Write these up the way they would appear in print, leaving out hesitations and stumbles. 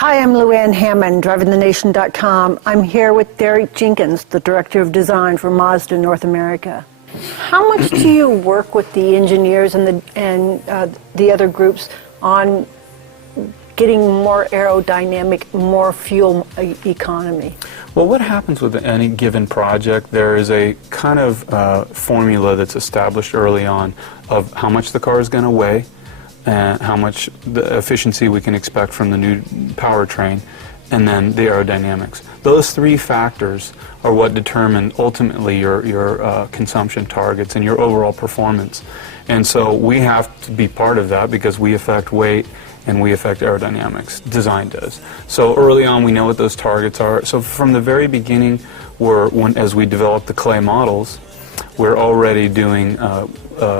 Hi, I'm Luann Hammond, DrivingTheNation.com. I'm here with Derek Jenkins, the Director of Design for Mazda North America. How much do you work with the engineers and the other groups on getting more aerodynamic, more fuel economy? Well, what happens with any given project, there is a kind of formula that's established early on of how much the car is going to weigh, and how much the efficiency we can expect from the new powertrain, and then the aerodynamics. Those three factors are what determine ultimately your consumption targets and your overall performance. And so we have to be part of that because we affect weight and we affect aerodynamics. Design does. So early on we know what those targets are. So from the very beginning, as we develop the clay models, we're already doing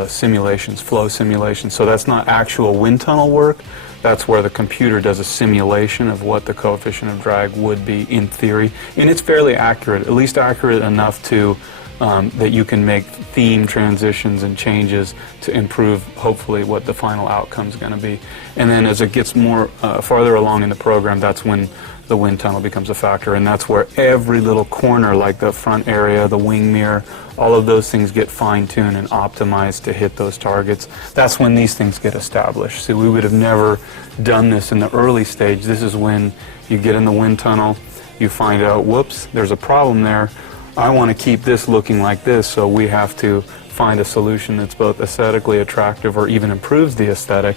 simulations, flow simulations. So that's not actual wind tunnel work. That's where the computer does a simulation of what the coefficient of drag would be in theory. And it's fairly accurate, at least accurate enough to that you can make theme transitions and changes to improve, hopefully, what the final outcome is going to be. And then as it gets more farther along in the program, that's when the wind tunnel becomes a factor, and that's where every little corner, like the front area, the wing mirror, all of those things get fine-tuned and optimized to hit those targets. That's when these things get established. See, we would have never done this in the early stage. This is when you get in the wind tunnel, you find out, whoops, there's a problem there. I want to keep this looking like this, so we have to find a solution that's both aesthetically attractive or even improves the aesthetic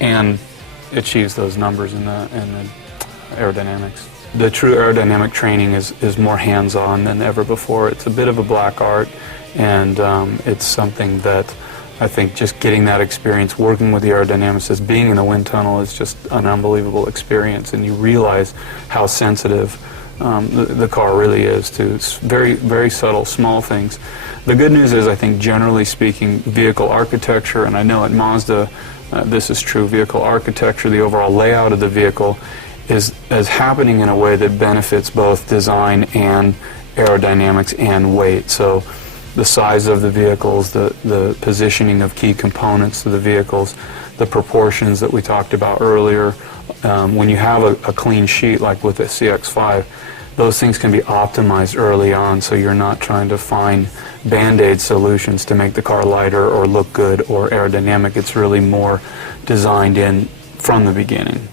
and achieves those numbers in the aerodynamics. The true aerodynamic training is more hands-on than ever before. It's a bit of a black art, and it's something that I think just getting that experience, working with the aerodynamicists, being in the wind tunnel is just an unbelievable experience, and you realize how sensitive the car really is to very, very subtle, small things. The good news is, I think, generally speaking, vehicle architecture, and I know at Mazda this is true, vehicle architecture, the overall layout of the vehicle is happening in a way that benefits both design and aerodynamics and weight. So the size of the vehicles, the positioning of key components to the vehicles, the proportions that we talked about earlier. When you have a clean sheet like with the CX-5, those things can be optimized early on, so you're not trying to find band-aid solutions to make the car lighter or look good or aerodynamic. It's really more designed in from the beginning.